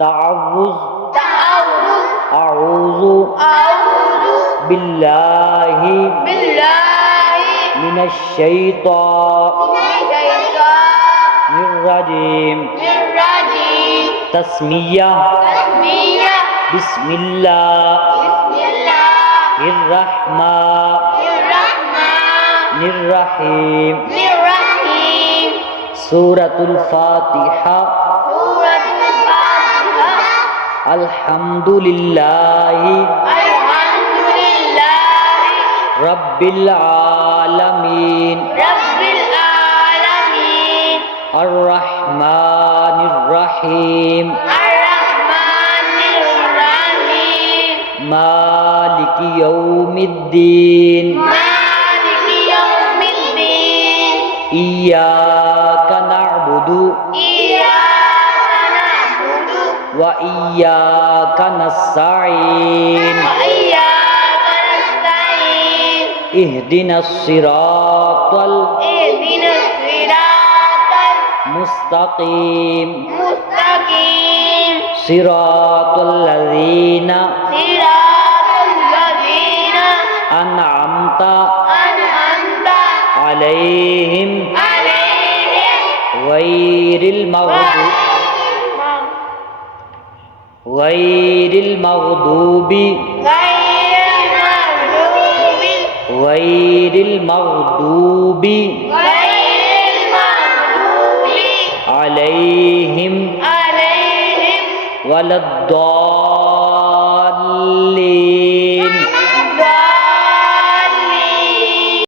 ताउज़ أعوذ बिल्लाहि بالله मिनश्शैतानिर रजीम। من الرجيم तस्मिया تسمية बिस्मिल्लाहिर بسم الله रहमानिर रहीम। الرحيم सूरतुल फातिहा سورة الفاتحة अल्हम्दुलिल्लाहि الحمد لله रब्बिल आलमीन رب العالمين अर्रहमानिर रहीम الرحمن الرحيم मालिकि यौमिद्दीन مالك يوم الدين इय्याका नअबुदु إياك نعبد व इय्याका नस्तईन وإياك نستعين इहदिनस सिरातल اهدنا الصراط मुस्तकीम المستقيم सिरातल लज़ीना صراط الذين अनअमता أنعمت अलैहिम عليهم गैरिल मग़दूबि غير المغضوب अलैहिम عليهم वलद्दाल्लीन